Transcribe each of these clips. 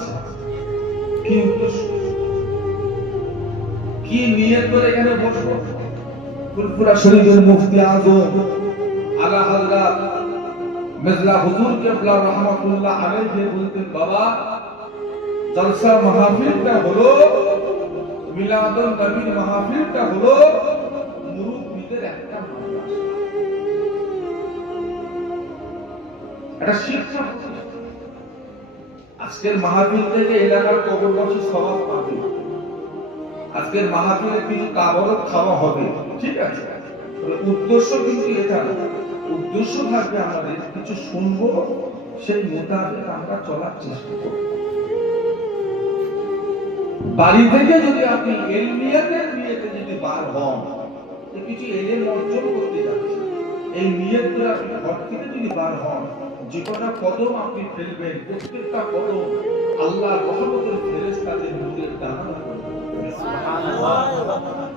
আছে, কি উদ্দেশ্য, কি নিয়ত করে এখানে বসবো? ফুরফুরা শরীফের মুফতি আজম আলা হযরত মির্জা হুজুর কেবলা রাহমাতুল্লাহ আলাইহি বলতেন, বাবা জলসা মাহফিলটা হলো, মিলাদুন নবীর মাহফিলটা হলো মুরব্বিদের একটা মাদ্রাসা, একটা শিক্ষা। আজকের মাহফিল থেকে এলাকার কবরবাসী সওয়াব পাবে, আজকের মাহফিলে কিছু কাবরত খাওয়া হবে, ঠিক আছে, উদ্দেশ্য কিন্তু এটা না। উদ্দেশ্য থাকবে আমাদের কিছু শুনবো, সেই মোতাবেক আমরা চলার চেষ্টা করব। বাড়ি থেকে যদি আপনি ইলমিয়াতের নিয়তে যদি বার হন, কিছু এলেম অর্জন করতে যাচ্ছেন, এই নিয়ত করে আপনি ঘর থেকে যদি বার হন, যে কটা কদম আপনি ফেলবেন, প্রত্যেকটা কদম আল্লাহর রহমতের ফেরেশতাদের নূরের দানা করবে। সুবহানাল্লাহ।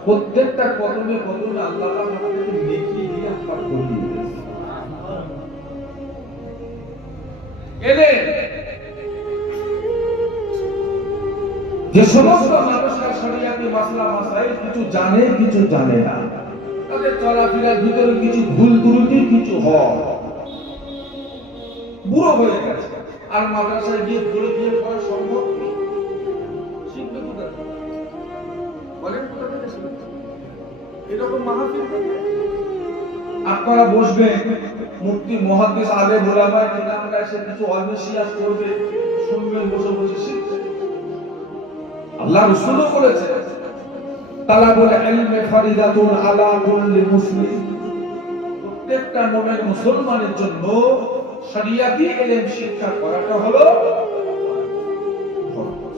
প্রত্যেকটা কদমে কদমে আল্লাহ তাআলা আপনাকে নেকি দিয়ে আপনার ভরিয়ে দেবেন। এলে যে সমস্ত মানুষরা শরিয়াতি মাসলা মাসাইল কিছু জানে, কিছু জানে না, তাদের চলাফেরার ভিতরে কিছু ভুল ত্রুটি কিছু হয়, বুড়ো হয়ে গেছে, আর মাদ্রাসায় গিয়ে পড়ে গিয়ে করা সম্ভব নেই। শিখবে কোথা থেকে? বলেন কোথা থেকে শিখবে? এরকম মাহফিল থেকে আপনারা বসবেন, মুফতি মুহাদ্দিস আলেম উলামা কিরামরা এসে কিছু অনসিয়াত করবে, শুনবেন, বসে বসে শিখবেন। আল্লাহ রাসূলও বলেছেন, তালাবুল ইলমি ফারিদাতুন আলা কুল্লি মুসলিম, প্রত্যেকটা মুমিন মুসলমানের জন্য শরিয়াতি ইলম শিক্ষা করাটা হলো ফরজ।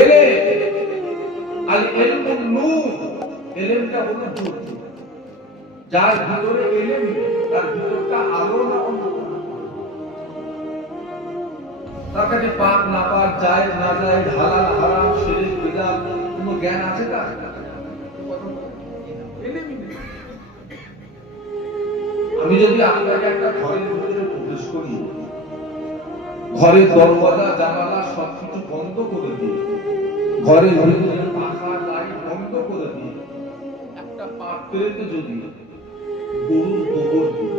এলে আল ইলমুন নূর, ইলমটা হলো নূর, যার ভিতরে ইলম তার ভিতরটা আলো না অন্ধকার, তার কাছে পাক না পাক, জায়েজ না জায়েজ, হালাল হারাম, শিরক বিদআত কোনো জ্ঞান আছে তার? আমি যদি আপনাকে একটা ঘরের ভিতরে প্রবেশ করি, ঘরের দরওয়াজা জানালা সবকিছু বন্ধ করে দিই, ঘরের ভিতরে পাখা লাইট বন্ধ করে দিই, একটা পাত্রেতে যদি গরুর গোবর দিই,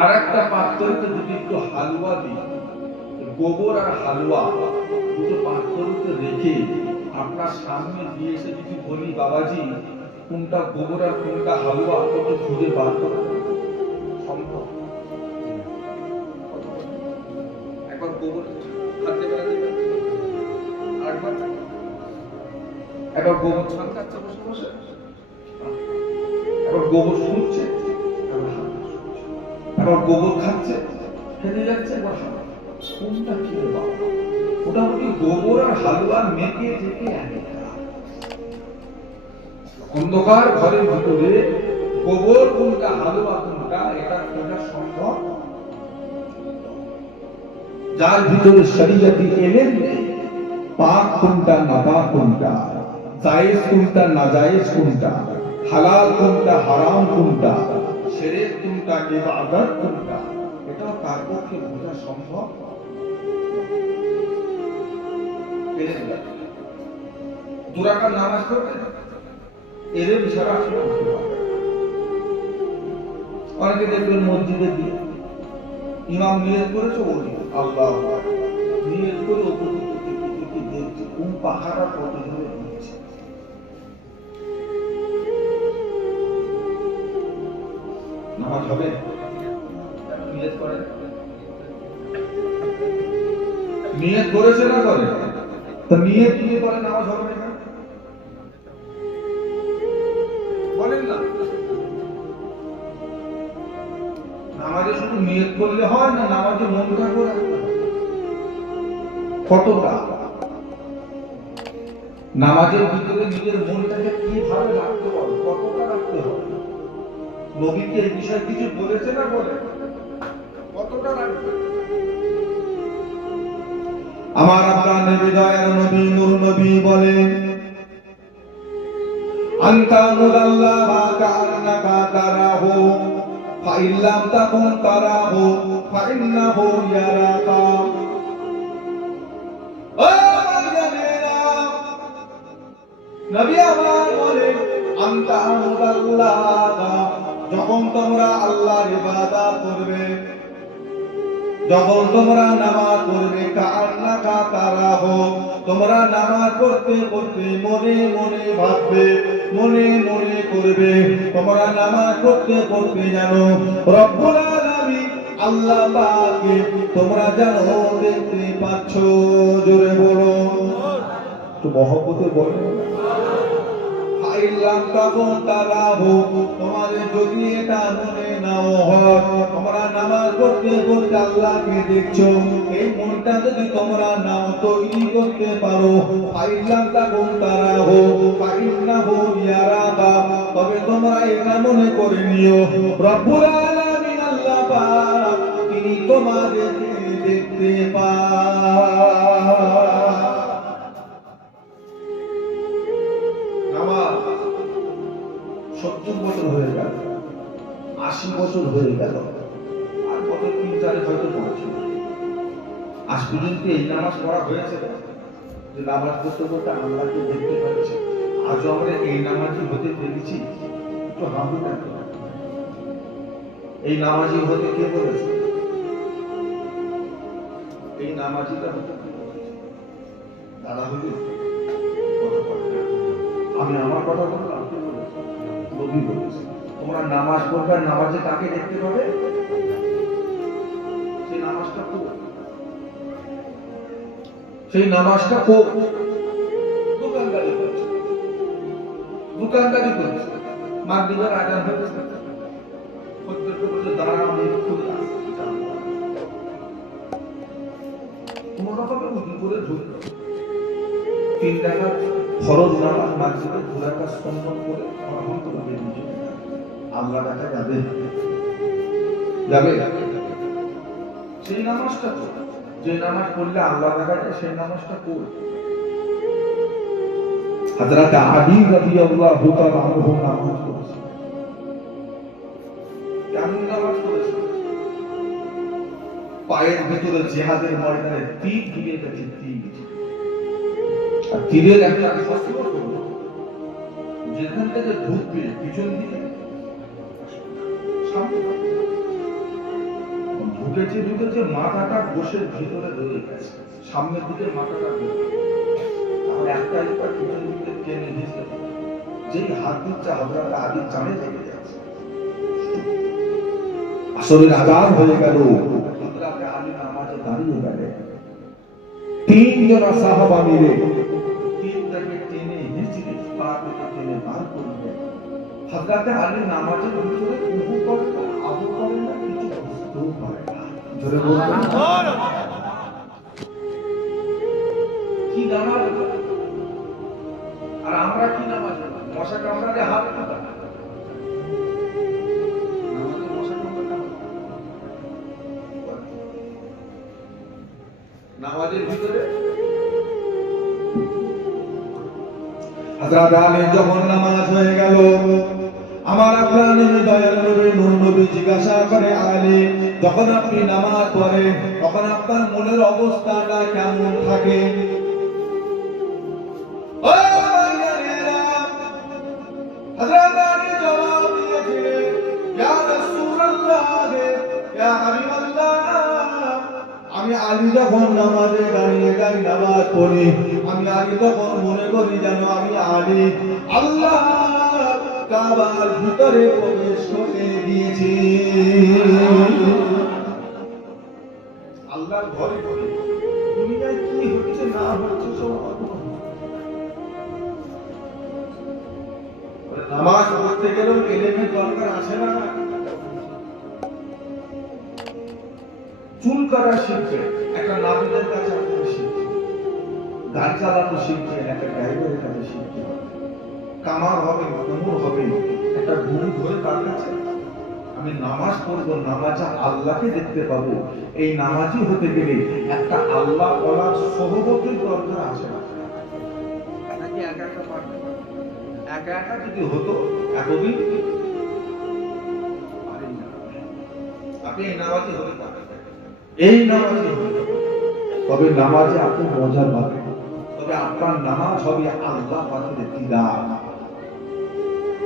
আর একটা পাত্রেতে যদি একটু হালুয়া দিই, গোবর আর হালুয়া দুটো পাত্রতে রেখে আপনার সামনে দিয়ে এসে যদি বলি, বাবাজি কোনটা গোবর আর কোনটা হালুয়া, কত খুঁজে বার করা সম্ভব? একবার গোবর খাদ্য বেলা দেবেন, আরেকবার একবার গোবর ছান খাচ্ছে বসে বসে, একবার গোবর শুনছে, একবার গোবর খাচ্ছে, খেতে যাচ্ছে, একবার কোনটা কি বাবা? মোটামুটি গোবর আর হালুয়া মেখে থেকে অন্ধকার ঘরের ভিতরে গোবর কোনটা হালুয়া কোনটা এটা খোঁজা সম্ভব? যার ভিতরে শরীয়তি ইলম নেই, পাক কোনটা নাপাক কোনটা, জায়েজ কোনটা নাজায়েজ কোনটা, হালাল কোনটা হারাম কোনটা, শিরক কোনটা ইবাদত কোনটা, এটা তার পক্ষে বোঝা সম্ভব? দুরাকাত নামাজ পড়তে এর ছাড়া আসলে বুঝতে পারবে। অনেকে দেখবেন মসজিদে দিয়ে ইমাম নিয়ত করেছে, ওই আল্লাহ নিয়ত করে উপযুক্ত দেখছে কোন পাহাড়া কত ধরে দিচ্ছে। নামাজ হবে? নিয়ত করে, নিয়ত করেছে না করে? তো নিয়ত দিয়ে পরে নামাজ হবে না? বলেন না, নামাজে শুধু নিয়ত করলে হয় না, নামাজে মনটা করে কতটা নামাজের ভিতরে নিজের মনটাকে কিভাবে রাখতে হবে, কতটা রাখতে হবে? নবীকে এই বিষয়ে কিছু বলেছে না বলে? কতটা রাখবে? আমার আপনার নবী দয়ার নবী নূর নবী বলেন, আনতা মুদাল্লাহা কান্নাকা তারাহু ফাইল্লাম তাকুন তারাহু ফাইন্নাহু ইয়ারাকা। ও বান্দারা, নবী আমার বলেন আনতা আল্লাহ, যখন তোমরা আল্লাহর ইবাদত করবে, যখন তোমরা নামাজ পড়বে, কাআন্নাকা তারাহু, তোমরা নামাজ পড়তে পড়তে মনে মনে ভাববে, মনে মনে করবে, তোমরা নামাজ পড়তে পড়তে জানো রব্বুল আলামিন আল্লাহ পাককে তোমরা জানো দেখতে পাচ্ছ। জোরে বলো, তো মহব্বতে বলো। ফাইল্লাম তাকুন তারাহু, তোমাদের যদি এটা মনে নাও হয় তোমরা নামাজ পড়তে পড়তে আল্লাহকে দেখছো, এই মনটা যদি তোমরা নাও তৈরি করতে পারো, ফাইল্লাম তাকুন তারাহু ফাইন্নাহু ইয়ারাকা, তবে তোমরা এটা মনে করে নিও রব্বুল আলামিন আল্লাহ পাক তিনি তোমাদেরকে দেখতে পায়। 70 বছর হয়ে গেল, 80 বছর হয়ে গেল, আর কত 3-4 হয়তো পড়ছি, আজ পর্যন্ত এই নামাজ পড়া হয়েছে যে নামাজ পড়তে পড়তে আল্লাহকে দেখতে পাচ্ছি। আজও আমরা এই নামাজি হতে পেরেছি? একটু হাবু না, এই নামাজি হতে কে বলেছে? এই নামাজিটা হতে দাদা হইল। আমি আমার কথা বললাম, নবী বলেছে তোমরা নামাজ পড়বে, নামাজে কাকে দেখতে পাবে? সেই নামাজটা খুব, সেই নামাজটা খুব দোকানদারি করছে, দোকানদারি করছে, মাগরিবের আজান হয়েছে, খদ্দেরকে বলছে দাঁড়াও আমি একটু আসছি, কোনো রকমে উজু করে ঢুকলো, 3 টাকা ফরজ নামাজ মাগরিবে 2 রাকাত সুন্নাত করে আলহামদুলিল্লাহ বেরিয়ে আল্লাহ দেখা যাবে, যাবে। সেই নামাজটা তো, যে নামাজ পড়লে আল্লাহ দেখা যায় সেই নামাজটা পড়ে। হযরত আলী রাদিয়াল্লাহু তাআলা আনহু নামাজ পড়েছেন। কেমন নামাজ পড়েছেন? পায়ের ভিতরে জিহাদের ময়দানে তীর ঢুকে গেছে, তীর, আর তীরের একটা শস্ত্র হলো যেখান থেকে ঢুকবে পিছন দিকে সামনে ঢুকেছে, ঢুকেছে মাথাটা বসে ভিতরে ধরে গেছে, সামনের দিকে মাথাটা ধরে, তাহলে একটা একটা পিছন দিকে টেনে দিয়েছে, যেই হাত দিচ্ছে হযরত আলী চাঁদে লেগে যাচ্ছে, আসরের আযান হয়ে গেল, হযরত আলী নামাজে দাঁড়িয়ে গেলেন, 3 জন সাহাবা মিলে তীরটাকে টেনে হিঁচড়ে পা থেকে টেনে বার করলেন। হযরত আলী নামাজের ভিতরে উহু করে না, আবু করে না, কিছু বুঝতেও পারে না। জোরে বলুন কি নামাজ? আর আমরা কি নামাজ? মশা কামড়ালে হাত কাটা, নামাজে মশা কামড়ালে নামাজের ভিতরে হযরত আলী যখন নামাজ হয়ে গেল, আমার আপনার নবী দয়াল নবী নূর নবী জিজ্ঞাসা করে, আলী যখন আপনি নামাজ পড়েন তখন আপনার মনের অবস্থাটা কেমন থাকে? ও ভাইয়েরা, হযরত আলী জবাব দিয়েছিলেন, ইয়া রাসূলুল্লাহ, ইয়া হাবিবাল্লাহ, আমি আলী যখন নামাজে দাঁড়িয়ে যাই, নামাজ পড়ি, আমি আলী তখন মনে করি যেন আমি আলী আল্লাহ কাবার ভিতরে প্রবেশ করে দিয়েছি, আল্লাহর ঘরে ঘরে। দুনিয়ায় কি হচ্ছে না হচ্ছে সব নামাজ পড়তে গেলেও এলেমের দরকার আসে না। চুল কাটা শিখছে একটা নাপিতের কাছে, আপনারা শিখছে গাড়ি চালানো শিখছে একটা ড্রাইভারের কাছে শিখছে, কামার হবে কুমুর হবে একটা গুরু ধরে তার কাছে। আমি নামাজ পড়বো, নামাজে আল্লাহকে দেখতে পাবো, এই নামাজি হতে গেলে একটা আল্লাহ বলার সহবতের দরকার আছে না। নাকি একা একা পারবে? একা একা যদি হতো এতদিন পারি না। আপনি এই নামাজি হতে পারেন, এই নামাজি হতে পারেন, তবে নামাজে আপনি মজা পাবেন, তবে আপনার নামাজ হবে আল্লাহ পাকের দিদার,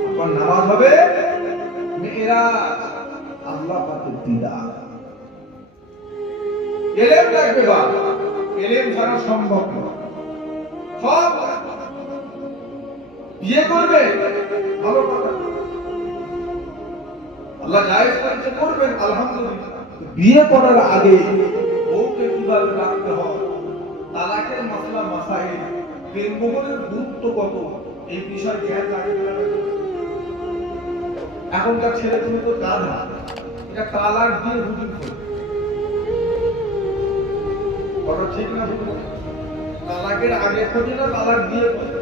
আপনার নামাজ হবে মেরাজ, আল্লাহ পাকের দিদার। এলেম লাগবে বাবা, এলেম ছাড়া সম্ভব নয়। সব বিয়ে করবে ভালো কথা, আল্লাহ জায়েজ করেছে করবেন, আলহামদুলিল্লাহ। বিয়ে করার আগে বউকে কিভাবে রাখতে হয়, তালাকের মাসলা মাসাইল, প্রেম মোহনের গুরুত্ব কত, এই বিষয় জ্ঞান রাখতে হবে। এখনকার ছেলে তুমি তো গাধা, এটা তালাক দিয়ে হুজুর করে কথা ঠিক না? তালাকের আগে খোঁজে না তালাক দিয়ে খোঁজে?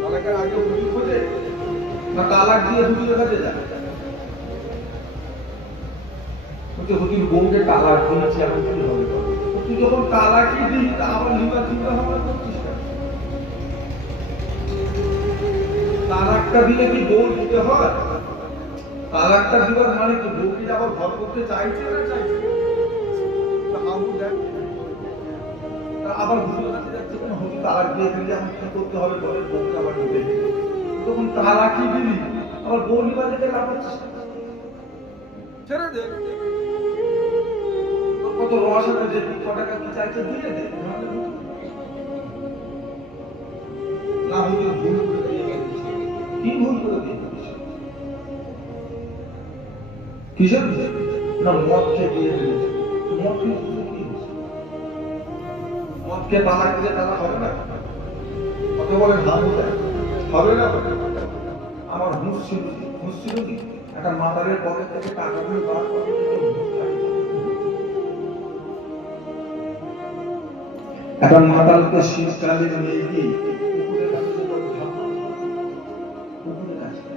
তালাকের আগে হুজুর খোঁজে না তালাক দিয়ে হুজুরের কাছে যায়? হুজুর বউকে তালাক দিয়েছে, এখন কি হবে? তুই যখন তালাকই দিই আবার লিবা চিন্তা ভাবনা করছিস কেন? তালাকটা দিলে কি বউ দিতে হয়? তালাকটা দিবার মানে কি বউকে আবার ঘর করতে চাইছে না চাইছে? আবার হুজুরের কাছে যাচ্ছে কেন? হুজুর তালাক দিয়ে দিলে এখন কি করতে হবে? ঘরের বউকে আবার দিতে তখন তালাকই দিলি আবার বউ নিবা দিতে লাগাচ্ছিস, ছেড়ে দে। কত রস আছে যে 2 টাকা কি চাইছে দিয়ে দে না। হুজুর ভুল করে দিয়ে গেছে, কি ভুল করে দিয়ে গেছে? কিসের না মদ খেয়ে দিয়ে দিয়েছে? মদ খেয়ে কি হয়েছে? মদ খেয়ে তালাক দিলে তালাক হবে না? কত বলেন হবে না? আমার হুঁশ ছিল কি একটা মাতারের পকেট থেকে টাকা গুলো বার করে একটা মাতালকে শীতকালে নিয়ে গিয়ে পুকুরের কাছে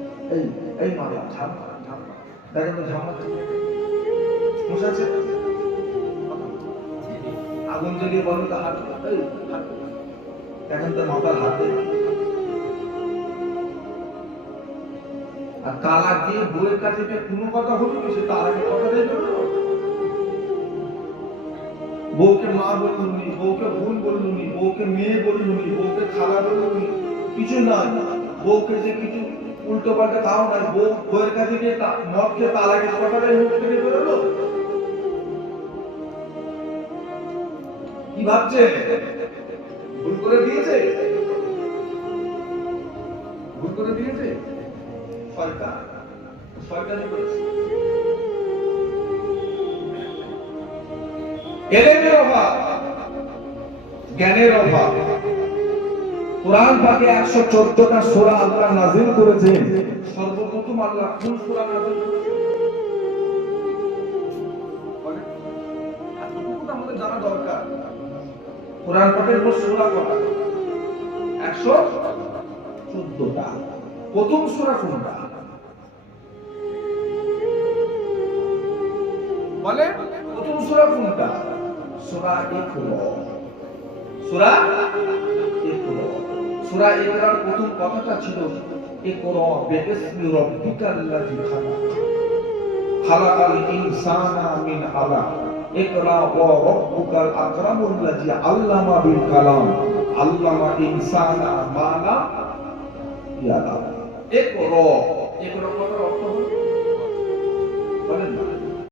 এই মালা ঝামা দেখেন তো ঝামা বসাচ্ছে, আগুন জ্বালিয়ে বলেন তো হাত দেখেন তো মাতাল হাতে। আর তালাক দিয়ে বউয়ের কাছে কোনো কথা হলো কি? সে তালাকের কথা দিয়ে বেরোলো। বউকে মা বললুনি, বউকে বোন বললুনি, বউকে মেয়ে বললুনি, বউকে খালা বললুনি, কিছু নয়। বউকে যে কিছু উল্টো পাল্টা তাও নয়, বউয়ের কাছে গিয়ে মদ খেয়ে তালাকের কথাটা মুখ থেকে বেরোলো। কি ভাবছে? ভুল করে দিয়েছে, ভুল করে দিয়েছে শয়তানি করেছে। এলেমের অভাব, জ্ঞানের অভাব। কোরআন পাকে 114টা সূরা আল্লাহ নাযিল করেছেন। সর্বপ্রথম আল্লাহ কোন সূরা নাযিল করেছেন? এতটুকু আমাদের জানা দরকার। কোরআন পাকের মোট সূরা কয়টা? 114টা। প্রথম সূরা কোনটা বলে? প্রথম সূরা কোনটা? সূরা ইকরা। সূরা ইকরা। সূরা ইকরার প্রথম কথাটা ছিল ইকরা বিইসমি রাব্বিকাল্লাযী খালাক, খালাকাল ইনসানা মিন আলাক, ইকরা ওয়া রাব্বুকাল আকরামুল্লাযী আল্লামা বিল কালাম, আল্লামা ইনসানা মা লাম ইয়ালাম। ইকরা, ইকরা কথার অর্থ হলো বলেন